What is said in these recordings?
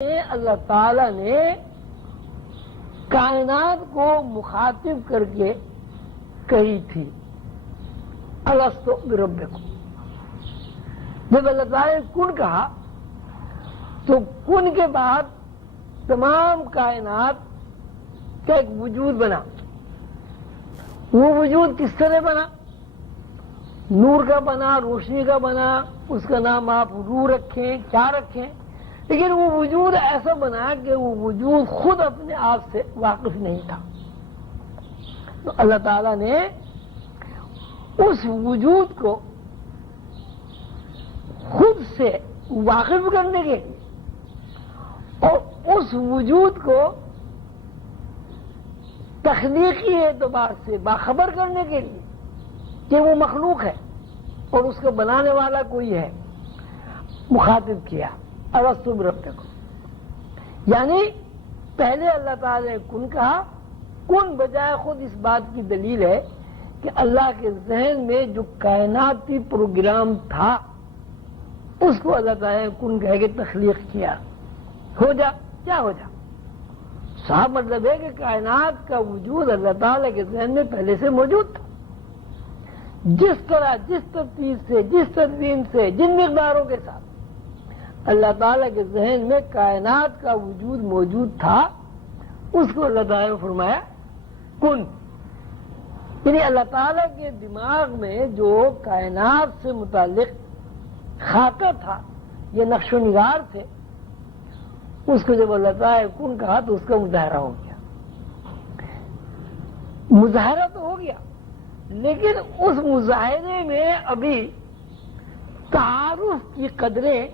اللہ تعالیٰ نے کائنات کو مخاطب کر کے کہی تھی الستو بربکم۔ جب اللہ تعالیٰ نے کن کہا تو کن کے بعد تمام کائنات کا ایک وجود بنا۔ وہ وجود کس طرح بنا؟ نور کا بنا، روشنی کا بنا، اس کا نام آپ روح رکھیں، کیا رکھیں، لیکن وہ وجود ایسا بنا کہ وہ وجود خود اپنے آپ سے واقف نہیں تھا۔ تو اللہ تعالیٰ نے اس وجود کو خود سے واقف کرنے کے لیے اور اس وجود کو تخلیقی اعتبار سے باخبر کرنے کے لیے کہ وہ مخلوق ہے اور اس کو بنانے والا کوئی ہے، مخاطب کیا الستو بربکم۔ یعنی پہلے اللہ تعالی نے کن کہا، کن بجائے خود اس بات کی دلیل ہے کہ اللہ کے ذہن میں جو کائناتی پروگرام تھا اس کو اللہ تعالی نے کن کہہ کے تخلیق کیا، ہو جا کیا ہو جا۔ صاحب مطلب ہے کہ کائنات کا وجود اللہ تعالی کے ذہن میں پہلے سے موجود تھا۔ جس طرح، جس ترتیب سے، جس تدوین سے، جن مقداروں کے ساتھ اللہ تعالیٰ کے ذہن میں کائنات کا وجود موجود تھا، اس کو اللہ تعالیٰ نے فرمایا کن۔ یعنی اللہ تعالیٰ کے دماغ میں جو کائنات سے متعلق خاکہ تھا، یہ نقش و نگار تھے، اس کو جب اللہ تعالیٰ نے کن کہا تو اس کا مظاہرہ ہو گیا۔ مظاہرہ تو ہو گیا، لیکن اس مظاہرے میں ابھی تعارف کی قدریں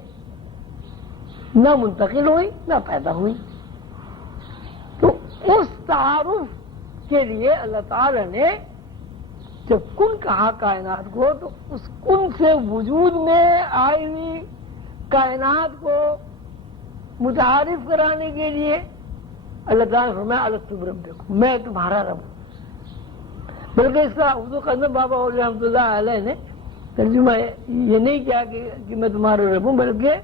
نہ منتقل ہوئی نہ پیدا ہوئی۔ تو اس تعارف کے لیے اللہ تعالی نے جب کن کہا کائنات کو، تو اس کن سے وجود میں آئی ہوئی کائنات کو متعارف کرانے کے لیے اللہ تعالیٰ نے فرمایا الستو بربکم، میں تمہارا رب ہوں۔ بلکہ اس کا اردو قدم بابا رحمۃ اللہ علیہ نے ترجمہ یہ نہیں کیا کہ میں تمہارا رب ہوں، بلکہ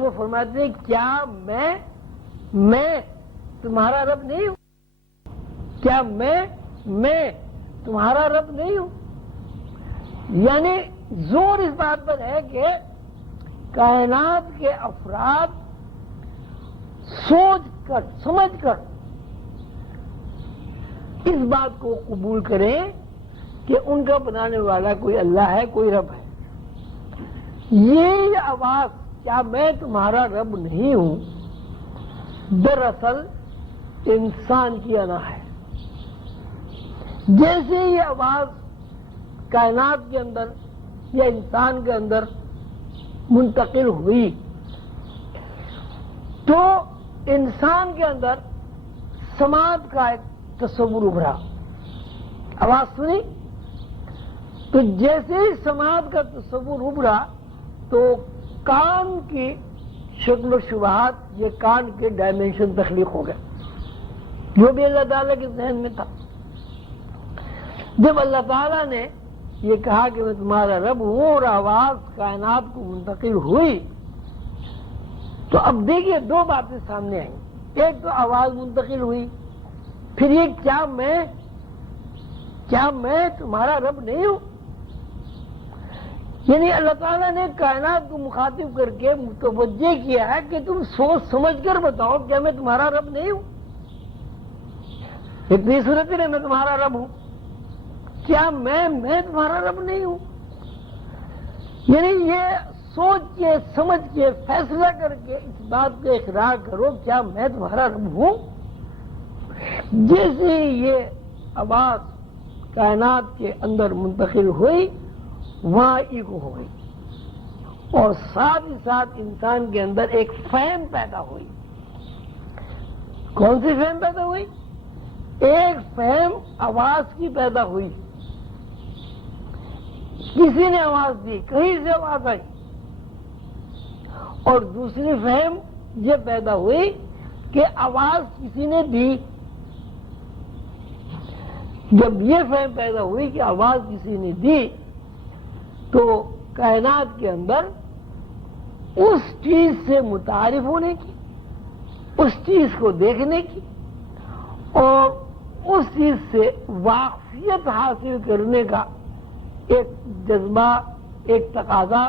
وہ فرماتے ہیں کیا میں تمہارا رب نہیں ہوں؟ کیا میں تمہارا رب نہیں ہوں؟ یعنی زور اس بات پر ہے کہ کائنات کے افراد سوچ کر سمجھ کر اس بات کو قبول کریں کہ ان کا بنانے والا کوئی اللہ ہے، کوئی رب ہے۔ یہ آواز کیا میں تمہارا رب نہیں ہوں، دراصل انسان کی انا ہے۔ جیسے یہ آواز کائنات کے اندر یا انسان کے اندر منتقل ہوئی تو انسان کے اندر سماعت کا ایک تصور ابھرا، آواز سنی تو جیسے ہی سماعت کا تصور ابھرا تو کان کی شکل و شبہات، یہ کان کے ڈائمینشن تخلیق ہو گئے جو بھی اللہ تعالیٰ کے ذہن میں تھا۔ جب اللہ تعالیٰ نے یہ کہا کہ میں تمہارا رب ہوں اور آواز کائنات کو منتقل ہوئی، تو اب دیکھیے دو باتیں سامنے آئیں۔ ایک تو آواز منتقل ہوئی، پھر یہ کیا میں تمہارا رب نہیں ہوں؟ یعنی اللہ تعالیٰ نے کائنات کو مخاطب کر کے متوجہ کیا ہے کہ تم سوچ سمجھ کر بتاؤ کیا میں تمہارا رب نہیں ہوں؟ اتنی صورت ہے میں تمہارا رب ہوں، کیا میں تمہارا رب نہیں ہوں؟ یعنی یہ سوچ کے سمجھ کے فیصلہ کر کے اس بات کا اقرار کرو کیا میں تمہارا رب ہوں۔ جیسے یہ آواز کائنات کے اندر منتقل ہوئی، وہاں ایگو ہو گئی اور ساتھ ہی ساتھ انسان کے اندر ایک فہم پیدا ہوئی۔ کون سی فہم پیدا ہوئی؟ ایک فہم آواز کی پیدا ہوئی، کسی نے آواز دی، کہیں سے آواز آئی، اور دوسری فہم یہ پیدا ہوئی کہ آواز کسی نے دی۔ جب یہ فہم پیدا ہوئی کہ آواز کسی نے دی تو کائنات کے اندر اس چیز سے متعارف ہونے کی اس چیز کو دیکھنے کی اور اس چیز سے واقفیت حاصل کرنے کا ایک جذبہ، ایک تقاضا،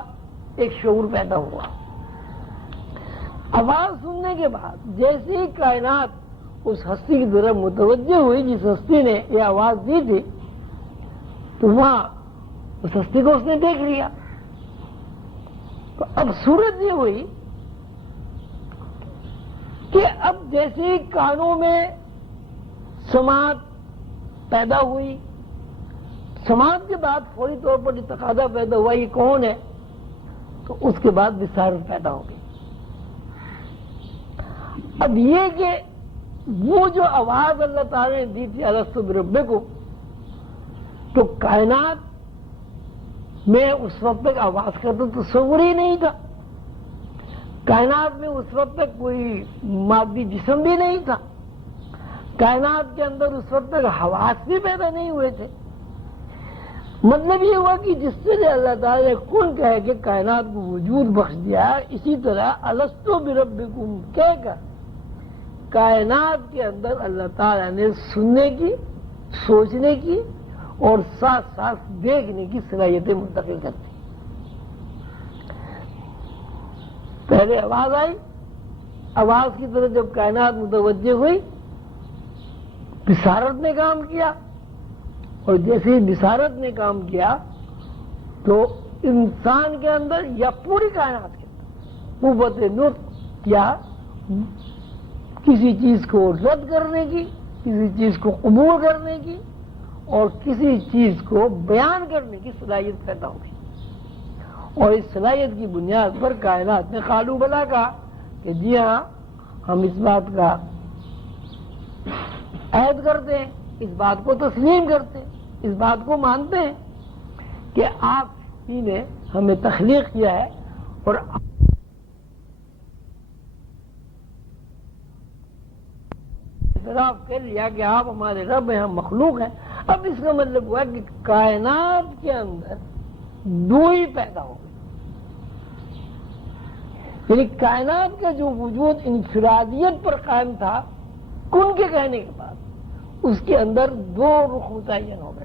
ایک شعور پیدا ہوا۔ آواز سننے کے بعد جیسے ہی کائنات اس ہستی کی طرف متوجہ ہوئی جس ہستی نے یہ آواز دی تھی، تو وہاں اس ہستی کو اس نے دیکھ لیا۔ تو اب صورت یہ ہوئی کہ اب جیسے ہی کانوں میں سماعت پیدا ہوئی، سماعت کے بعد فوری طور پر یہ تقاضا پیدا ہوا یہ کون ہے، تو اس کے بعد بصارت پیدا ہو گئی۔ اب یہ کہ وہ جو آواز اللہ تعالی نے دی تھی الستو بربکم، تو کائنات میں اس وقت تک آواز کا تو تصور ہی نہیں تھا، کائنات میں اس وقت تک کوئی مادی جسم بھی نہیں تھا، کائنات کے اندر اس وقت تک حواس بھی پیدا نہیں ہوئے تھے۔ مطلب یہ ہوا کہ جس طرح اللہ تعالیٰ نے کن کہہ کے کائنات کو وجود بخش دیا، اسی طرح الستو بربکم کہہ کر کائنات کے اندر اللہ تعالیٰ نے سننے کی، سوچنے کی اور ساتھ ساتھ دیکھنے کی صلاحیتیں منتقل کر دی۔ پہلے آواز آئی، آواز کی طرف جب کائنات متوجہ ہوئی، بصارت نے کام کیا، اور جیسے ہی بصارت نے کام کیا تو انسان کے اندر یا پوری کائنات کے اندر قوت نطق یا کسی چیز کو رد کرنے کی، کسی چیز کو قبول کرنے کی اور کسی چیز کو بیان کرنے کی صلاحیت پیدا ہوگی، اور اس صلاحیت کی بنیاد پر کائنات نے قالوا بلا کہا کہ جی ہاں ہم اس بات کا عہد کرتے ہیں، اس بات کو تسلیم کرتے ہیں، اس بات کو مانتے ہیں کہ آپ ہی نے ہمیں تخلیق کیا ہے اور اعتراف کر لیا کہ آپ ہمارے رب ہیں، ہم مخلوق ہیں۔ اب اس کا مطلب ہوا کہ کائنات کے اندر دوئی پیدا ہو گئی، یعنی کائنات کا جو وجود انفرادیت پر قائم تھا کن کے کہنے کے بعد، اس کے اندر دو رخ متعین ہو گئے۔